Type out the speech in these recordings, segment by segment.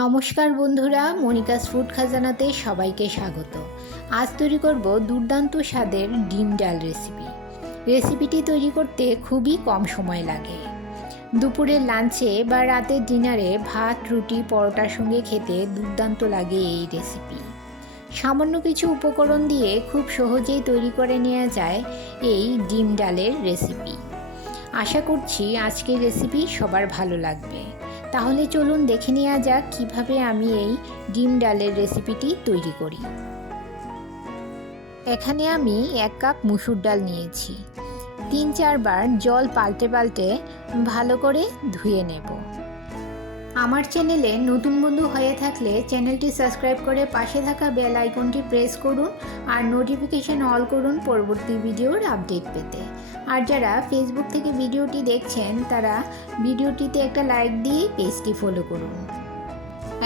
নমস্কার বন্ধুরা, Monica's food খাজানাতে সবাইকে স্বাগত। আজ তৈরি করব দুর্দান্ত স্বাদের ডিম ডাল রেসিপিটি তৈরি করতে খুবই কম সময় লাগে। দুপুরের লাঞ্চে বা রাতের ডিনারে ভাত, রুটি, পরোটার সঙ্গে খেতে দুর্দান্ত লাগে এই রেসিপি। সামান্য কিছু উপকরণ দিয়ে খুব সহজেই তৈরি করে নেওয়া যায় এই ডিম ডালের রেসিপি। আশা করছি আজকের রেসিপি সবার ভালো লাগবে। তাহলে চলুন দেখে নেওয়া যাক কিভাবে আমি এই ডিম ডালের রেসিপিটি তৈরি করি। এখানে আমি 1 কাপ মুসুর ডাল নিয়েছি। 3-4 বার জল পাল্টে পাল্টে ভালো করে ধুয়ে নেব। আমার চ্যানেলে নতুন বন্ধু হয়ে থাকলে চ্যানেলটি সাবস্ক্রাইব করে পাশে থাকা বেল আইকনটি প্রেস করুন আর নোটিফিকেশন অল করুন পরবর্তী ভিডিওর আপডেট পেতে। আর যারা ফেসবুক থেকে ভিডিওটি দেখছেন তারা ভিডিওটিতে একটা লাইক দিয়ে পেজটি ফলো করুন।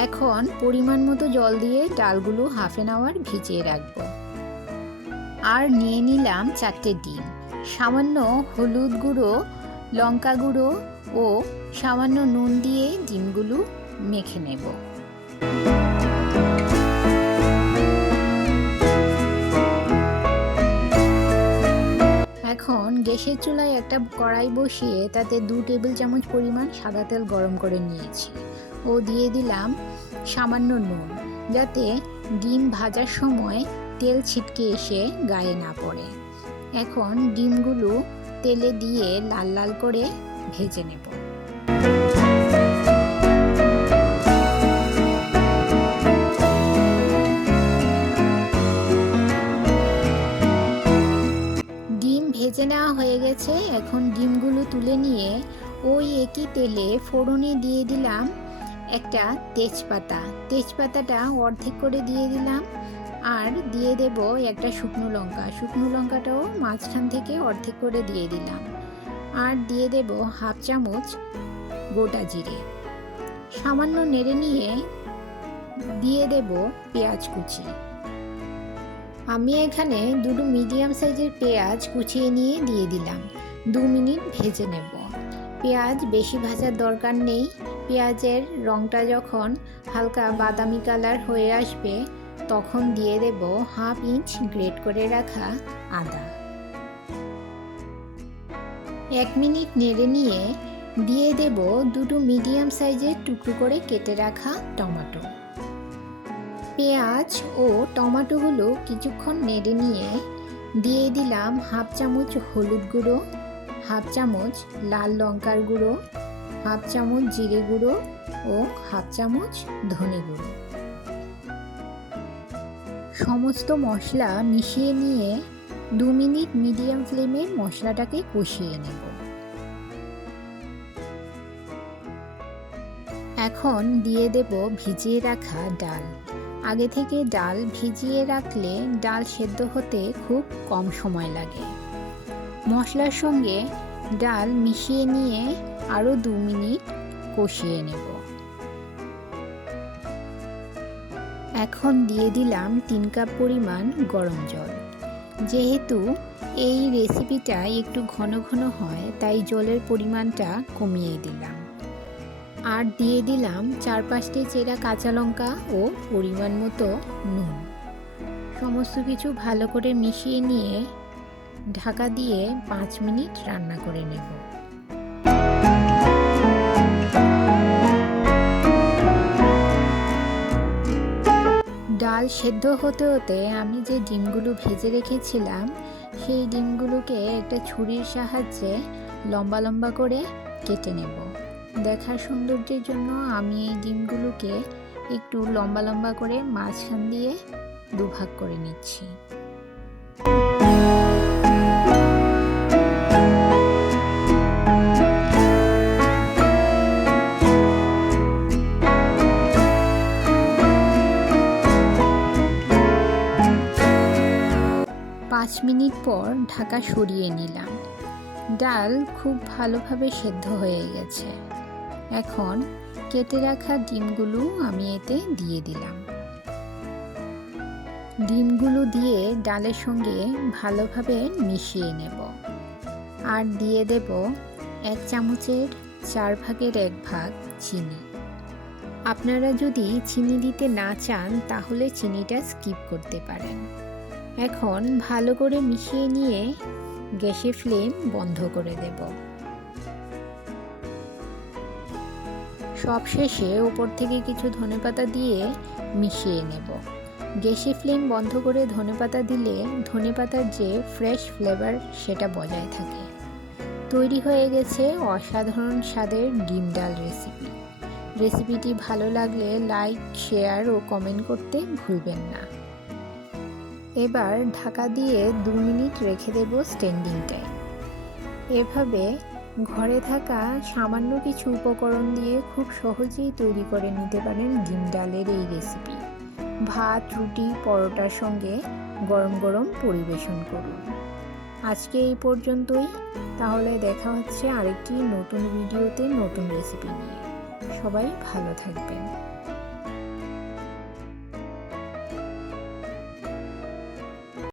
এখন পরিমাণ মতো জল দিয়ে ডালগুলো হাফ অ্যান আওয়ার ভিজিয়ে রাখবো। আর নিয়ে নিলাম 4টে ডিম। সামান্য হলুদ গুঁড়ো, লঙ্কা গুঁড়ো ও সামান্য নুন দিয়ে ডিমগুলো মেখে নেব। এখন গ্যাসের চুলায় একটা কড়াই বসিয়ে তাতে 2 টেবিল চামচ পরিমাণ সাদা তেল গরম করে নিয়েছি ও দিয়ে দিলাম সামান্য নুন, যাতে ডিম ভাজার সময় তেল ছিটকে এসে গায়ে না পড়ে। এখন ডিমগুলো তেলে দিয়ে লাল লাল করে ভেজে নেব। ডিম ভেজে নেওয়া হয়ে গেছে। এখন ডিমগুলো তুলে নিয়ে ওই একই তেলে ফোড়নে দিয়ে দিলাম একটা তেজপাতাটা অর্ধেক করে দিয়ে দিলাম। আর দিয়ে দেব একটা শুকনো লঙ্কাটাও মাঝখান থেকে অর্ধেক করে দিয়ে দিলাম। আর দিয়ে দেব হাফ চামচ গোটা জিরে। সামান্য নেড়ে নিয়ে দিয়ে দেব পেঁয়াজ কুচি। আমি এখানে 2 মিডিয়াম সাইজের পেঁয়াজ কুচিয়ে নিয়ে দিয়ে দিলাম। 2 মিনিট ভেজে নেব। পেঁয়াজ বেশি ভাজার দরকার নেই। পেঁয়াজের রঙটা যখন হালকা বাদামি কালার হয়ে আসবে তখন দিয়ে দেব হাফ ইঞ্চ গ্রেট করে রাখা আদা। 1 মিনিট নেড়ে নিয়ে দিয়ে দেব 2 মিডিয়াম সাইজের টুকরো করে কেটে রাখা টমেটো। পেঁয়াজ ও টমেটোগুলো কিছুক্ষণ নেড়ে নিয়ে দিয়ে দিলাম হাফ চামচ হলুদ গুঁড়ো, হাফ চামচ লাল লঙ্কার গুঁড়ো, হাফ চামচ জিরে গুঁড়ো ও হাফ চামচ ধনে গুঁড়ো। সমস্ত মশলা মিশিয়ে নিয়ে 2 মিনিট মিডিয়াম ফ্লেমে মশলাটাকে কষিয়ে নেব। এখন দিয়ে দেব ভিজিয়ে রাখা ডাল। আগে থেকে ডাল ভিজিয়ে রাখলে ডাল সেদ্ধ হতে খুব কম সময় লাগে। মশলার সঙ্গে ডাল মিশিয়ে নিয়ে আরও 2 মিনিট কষিয়ে নেব। এখন দিয়ে দিলাম 3 কাপ পরিমাণ গরম জল। যেহেতু এই রেসিপিটা একটু ঘন ঘন হয় তাই জলের পরিমাণটা কমিয়ে দিলাম। আর দিয়ে দিলাম 4-5টি চেরা কাঁচা লঙ্কা ও পরিমাণ মতো নুন। সমস্ত কিছু ভালো করে মিশিয়ে নিয়ে ঢাকা দিয়ে 5 মিনিট রান্না করে নেব। ডাল সেদ্ধ হতে হতে আমি যে ডিমগুলো ভেজে রেখেছিলাম সেই ডিমগুলোকে একটা ছুরির সাহায্যে লম্বা লম্বা করে কেটে নেব। দেখার সৌন্দর্যের জন্য আমি এই ডিমগুলোকে একটু লম্বা লম্বা করে মাঝখান দিয়ে 2 ভাগ করে নিচ্ছি। পাঁচ মিনিট পর ঢাকা সরিয়ে নিলাম। ডাল খুব ভালোভাবে সেদ্ধ হয়ে গেছে। এখন কেটে রাখা ডিমগুলো আমি এতে দিয়ে দিলাম। ডিমগুলো দিয়ে ডালের সঙ্গে ভালোভাবে মিশিয়ে নেব। আর দিয়ে দেব 1 চামচের 4 ভাগের 1 ভাগ চিনি। আপনারা যদি চিনি দিতে না চান তাহলে চিনিটা স্কিপ করতে পারেন। এখন ভালো করে মিশিয়ে নিয়ে গ্যাসের ফ্লেম বন্ধ করে দেব। সবশেষে উপর থেকে কিছু ধনেপাতা দিয়ে মিশিয়ে নেব। গ্যাসের ফ্লেম বন্ধ করে ধনেপাতা দিলে ধনেপাতার যে ফ্রেশ ফ্লেভার সেটা বজায় থাকে। তৈরি হয়ে গেছে অসাধারণ স্বাদের ডিম ডাল রেসিপি। রেসিপিটি ভালো লাগলে লাইক, শেয়ার ও কমেন্ট করতে ভুলবেন না। এবার ঢাকা দিয়ে 2 মিনিট রেখে দেব স্ট্যান্ডিং টাইম। এভাবে ঘরে থাকা সামান্য কিছু উপকরণ দিয়ে খুব সহজেই তৈরি করে নিতে পারেন ডিম ডালের এই রেসিপি। ভাত, রুটি, পরোটার সঙ্গে গরম গরম পরিবেশন করুন। আজকে এই পর্যন্তই। তাহলে দেখা হচ্ছে আরেকটি নতুন ভিডিওতে নতুন রেসিপি নিয়ে। সবাই ভালো থাকবেন।